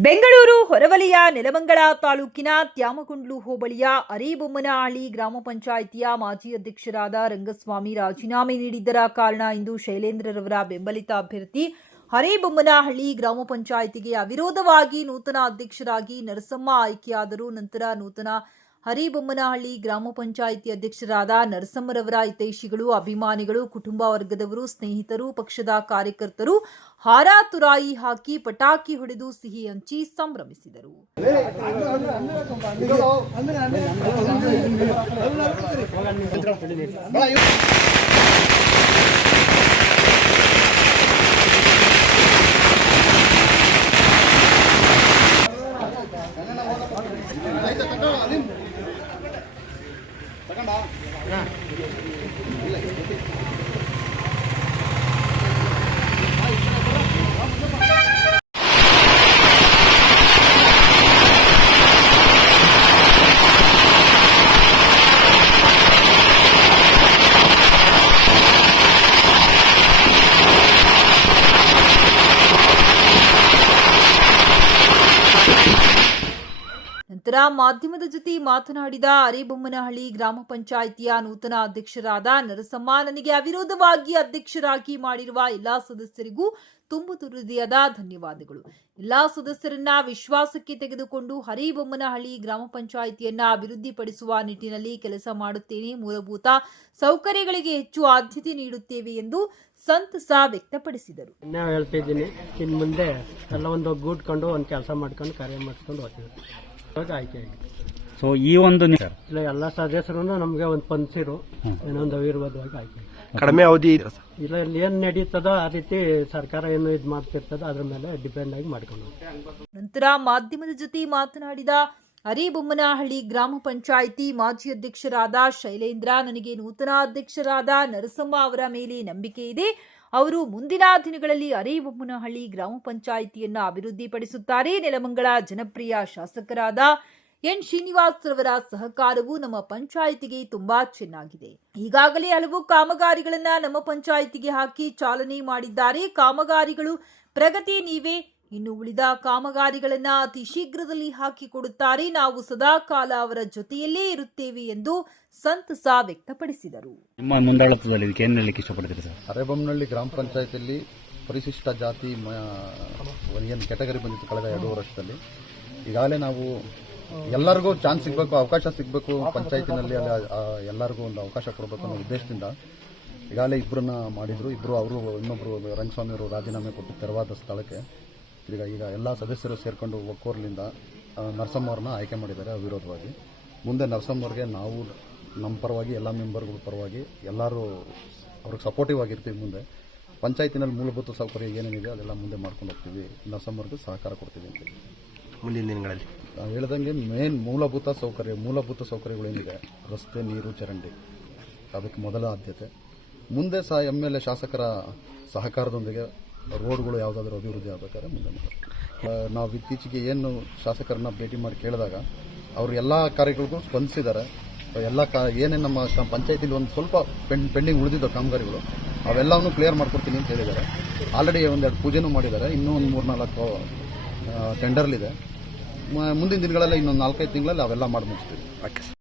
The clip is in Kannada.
ಬೆಂಗಳೂರು ಹೊರವಲಿಯ ನೆಲಮಂಗಳ ತಾಲೂಕಿನ ತ್ಯಾಮಗುಂಡ್ಲು ಹೋಬಳಿಯ ಅರೇಬೊಮ್ಮನಹಳ್ಳಿ ಗ್ರಾಮ ಪಂಚಾಯಿತಿಯ ಮಾಜಿ ಅಧ್ಯಕ್ಷರಾದ ರಂಗಸ್ವಾಮಿ ರಾಜೀನಾಮೆ ನೀಡಿದ್ದರ ಕಾರಣ ಇಂದು ಶೈಲೇಂದ್ರರವರ ಬೆಂಬಲಿತ ಅಭ್ಯರ್ಥಿ ಹರೇಬೊಮ್ಮನಹಳ್ಳಿ ಗ್ರಾಮ ಪಂಚಾಯಿತಿಗೆ ಅವಿರೋಧವಾಗಿ ನೂತನ ಅಧ್ಯಕ್ಷರಾಗಿ ನರಸಮ್ಮ ಆಯ್ಕೆಯಾದರು ನಂತರ ನೂತನ ಹರಿಬೊಮ್ಮನಹಳ್ಳಿ ಗ್ರಾಮ ಪಂಚಾಯಿತಿ ಅಧ್ಯಕ್ಷರಾದ ನರಸಮ್ಮರವರ ಹಿತೈಷಿಗಳು, ಅಭಿಮಾನಿಗಳು, ಕುಟುಂಬ ವರ್ಗದವರು, ಸ್ನೇಹಿತರು, ಪಕ್ಷದ ಕಾರ್ಯಕರ್ತರು ಹಾರಾತುರಾಯಿ ಹಾಕಿ ಪಟಾಕಿ ಹೊಡೆದು ಸಿಹಿ ಹಂಚಿ ಸಂಭ್ರಮಿಸಿದರು. 干吧！来 ನಂತರ ಮಾಧ್ಯಮದ ಜೊತೆ ಮಾತನಾಡಿದ ಅರೇಬೊಮ್ಮನಹಳ್ಳಿ ಗ್ರಾಮ ಪಂಚಾಯಿತಿಯ ನೂತನ ಅಧ್ಯಕ್ಷರಾದ ನರಸಮ್ಮ ನನಗೆ ಅವಿರೋಧವಾಗಿ ಅಧ್ಯಕ್ಷರಾಗಿ ಮಾಡಿರುವ ಎಲ್ಲಾ ಸದಸ್ಯರಿಗೂ ತುಂಬು ಹೃದಯದ ಧನ್ಯವಾದಗಳು. ಎಲ್ಲಾ ಸದಸ್ಯರನ್ನ ವಿಶ್ವಾಸಕ್ಕೆ ತೆಗೆದುಕೊಂಡು ಹರಿಬೊಮ್ಮನಹಳ್ಳಿ ಗ್ರಾಮ ಪಂಚಾಯಿತಿಯನ್ನ ಅಭಿವೃದ್ಧಿಪಡಿಸುವ ನಿಟ್ಟಿನಲ್ಲಿ ಕೆಲಸ ಮಾಡುತ್ತೇನೆ ಮೂಲಭೂತ ಸೌಕರ್ಯಗಳಿಗೆ ಹೆಚ್ಚು ಆದ್ಯತೆ ನೀಡುತ್ತೇವೆ ಎಂದು ಸಂತಸ ವ್ಯಕ್ತಪಡಿಸಿದರು. ಹೇಳ್ತಾ ಹೇಳ್ತಿದ್ದೀನಿ ಇನ್ನು ಮುಂದೆ ಎಲ್ಲ ಒಂದು ಗೂಟ್ಕೊಂಡು ಒಂದು ಕೆಲಸ ಮಾಡ್ಕೊಂಡು ಕಾರ್ಯ ಮಾಡ್ಕೊಂಡು ಹೋಗ್ತೀವಿ. ಆಯ್ಕೆ ಆಗಿದೆ ಸೊ ಈ ಒಂದು ನಿ- ಇಲ್ಲ ಎಲ್ಲ ಸದಸ್ಯರು ನಮಗೆ ಒಂದು ಪಂಚಿರು ಇನ್ನೊಂದು ಅವಿರ್ವಾದವಾಗಿ ಆಯ್ಕೆ ಆಗಿದೆ. ಕಡಿಮೆ ಅವಧಿ ಇಲ್ಲ ಇಲ್ಲಿ ಏನು ನಡೀತದೋ ಆ ರೀತಿ ಸರ್ಕಾರ ಏನು ಇದು ಮಾಡ್ತಿರ್ತದೋ ಅದ್ರ ಮೇಲೆ ಡಿಪೆಂಡ್ ಆಗಿ ಮಾಡ್ಕೊಂಡು ಹೋಗ್ತೀವಿ. ನಂತರ ಮಾಧ್ಯಮದ ಜೊತೆ ಮಾತನಾಡಿದ ಹರಿಬೊಮ್ಮನಹಳ್ಳಿ ಗ್ರಾಮ ಪಂಚಾಯಿತಿ ಮಾಜಿ ಅಧ್ಯಕ್ಷರಾದ ಶೈಲೇಂದ್ರ ನನಗೆ ನೂತನ ಅಧ್ಯಕ್ಷರಾದ ನರಸಮ್ಮ ಅವರ ಮೇಲೆ ನಂಬಿಕೆ ಇದೆ. ಅವರು ಮುಂದಿನ ದಿನಗಳಲ್ಲಿ ಅರೇಬೊಮ್ಮನಹಳ್ಳಿ ಗ್ರಾಮ ಪಂಚಾಯಿತಿಯನ್ನು ಅಭಿವೃದ್ಧಿಪಡಿಸುತ್ತಾರೆ. ನೆಲಮಂಗಲ ಜನಪ್ರಿಯ ಶಾಸಕರಾದ ಎನ್ ಶ್ರೀನಿವಾಸ್ ರವರ ಸಹಕಾರವು ನಮ್ಮ ಪಂಚಾಯಿತಿಗೆ ತುಂಬಾ ಚೆನ್ನಾಗಿದೆ. ಈಗಾಗಲೇ ಹಲವು ಕಾಮಗಾರಿಗಳನ್ನ ನಮ್ಮ ಪಂಚಾಯಿತಿಗೆ ಹಾಕಿ ಚಾಲನೆ ಮಾಡಿದ್ದಾರೆ. ಕಾಮಗಾರಿಗಳು ಪ್ರಗತಿ ನೀವೇ ಇನ್ನು ಉಳಿದ ಕಾಮಗಾರಿಗಳನ್ನ ಅತಿ ಶೀಘ್ರದಲ್ಲಿ ಹಾಕಿಕೊಡುತ್ತಾರೆ. ನಾವು ಸದಾ ಕಾಲ ಅವರ ಜೊತೆಯಲ್ಲೇ ಇರುತ್ತೇವೆ ಎಂದು ಸಂತಸ ವ್ಯಕ್ತಪಡಿಸಿದರು. ನಿಮ್ಮ ಮುಂದಾಳತ್ವದಲ್ಲಿ ಇದಕ್ಕೆ ಏನು ಹೇಳಲಿಕ್ಕೆ ಇಷ್ಟಪಡ್ತೀರಿ ಸರ್? ಅರೆಬೊಮ್ಮನಹಳ್ಳಿ ಗ್ರಾಮ ಪಂಚಾಯತಿಯಲ್ಲಿ ಪರಿಶಿಷ್ಟ ಜಾತಿ ಏನು ಕೆಟಗರಿ ಬಂದಿತ್ತು ಕಳೆದ ಎರಡು ವರ್ಷದಲ್ಲಿ. ಈಗಾಗಲೇ ನಾವು ಎಲ್ಲರಿಗೂ ಚಾನ್ಸ್ ಸಿಗಬೇಕು ಅವಕಾಶ ಸಿಗಬೇಕು ಪಂಚಾಯತಿನಲ್ಲಿ ಅಲ್ಲಿ ಎಲ್ಲರಿಗೂ ಒಂದು ಅವಕಾಶ ಕೊಡಬೇಕು ಅನ್ನೋ ಉದ್ದೇಶದಿಂದ ಈಗಾಗಲೇ ಇಬ್ಬರನ್ನ ಮಾಡಿದ್ರು. ಇಬ್ಬರು ಅವರು ಇನ್ನೊಬ್ಬರು ರಂಗಸ್ವಾಮಿ ಅವರು ರಾಜೀನಾಮೆ ಕೊಟ್ಟು ತೆರವಾದ ಸ್ಥಳಕ್ಕೆ. ಈಗ ಈಗ ಎಲ್ಲ ಸದಸ್ಯರು ಸೇರ್ಕೊಂಡು ಒಕ್ಕೋರ್ಲಿಂದ ನರಸಮ್ಮವ್ರನ್ನ ಆಯ್ಕೆ ಮಾಡಿದ್ದಾರೆ ಅವಿರೋಧವಾಗಿ. ಮುಂದೆ ನರಸಮ್ಮವ್ರಿಗೆ ನಾವು ನಮ್ಮ ಪರವಾಗಿ ಎಲ್ಲ ಮೆಂಬರ್ಗಳ ಪರವಾಗಿ ಎಲ್ಲರೂ ಅವ್ರಿಗೆ ಸಪೋರ್ಟಿವ್ ಆಗಿರ್ತೀವಿ ಮುಂದೆ. ಪಂಚಾಯತಿನಲ್ಲಿ ಮೂಲಭೂತ ಸೌಕರ್ಯ ಏನೇನಿದೆ ಅದೆಲ್ಲ ಮುಂದೆ ಮಾಡ್ಕೊಂಡು ಹೋಗ್ತೀವಿ. ನರಸಮ್ಮವ್ರಿಗೆ ಸಹಕಾರ ಕೊಡ್ತೀವಿ ಅಂತ. ಮುಂದಿನ ದಿನಗಳಲ್ಲಿ. ನಾವು ಹೇಳ್ದಂಗೆ ಮೇನ್ ಮೂಲಭೂತ ಸೌಕರ್ಯ ಮೂಲಭೂತ ಸೌಕರ್ಯಗಳೇನಿದೆ ರಸ್ತೆ ನೀರು ಚರಂಡಿ. ಅದಕ್ಕೆ ಮೊದಲ ಆದ್ಯತೆ. ಮುಂದೆ ಸಹ ಎಂ ಎಲ್ ಎ ಶಾಸಕರ ಸಹಕಾರದೊಂದಿಗೆ ರೋಡ್ಗಳು ಯಾವುದಾದ್ರೂ ಅಭಿವೃದ್ಧಿ ಆಗಬೇಕಾದ್ರೆ ಮುಂದೆ. ನಾವು ಇತ್ತೀಚೆಗೆ ಏನು ಶಾಸಕರನ್ನ ಭೇಟಿ ಮಾಡಿ ಕೇಳಿದಾಗ ಅವರು ಎಲ್ಲ ಕಾರ್ಯಗಳಿಗೂ ಸ್ಪಂದಿಸಿದ್ದಾರೆ. ಎಲ್ಲ ಕಾ, ಏನೇನು ನಮ್ಮ ಪಂಚಾಯತಿಲಿ ಒಂದು ಸ್ವಲ್ಪ ಪೆಂಡ್ ಪೆಂಡಿಂಗ್ ಉಳಿದಿದ್ದ ಕಾಮಗಾರಿಗಳು ಅವೆಲ್ಲವನ್ನು ಕ್ಲಿಯರ್ ಮಾಡ್ಕೊಡ್ತೀನಿ ಅಂತ ಹೇಳಿದ್ದಾರೆ. ಆಲ್ರೆಡಿ ಒಂದೆರಡು ಪೂಜೆನೂ ಮಾಡಿದ್ದಾರೆ. ಇನ್ನೂ ಒಂದು ಮೂರ್ನಾಲ್ಕು ಟೆಂಡರ್ಲಿದೆ ಮ- ಮುಂದಿನ ದಿನಗಳಲ್ಲಿ ಇನ್ನೊಂದು ನಾಲ್ಕೈದು ತಿಂಗಳಲ್ಲಿ ಅವೆಲ್ಲ ಮಾಡಿ ಮುಗಿಸ್ತೀವಿ.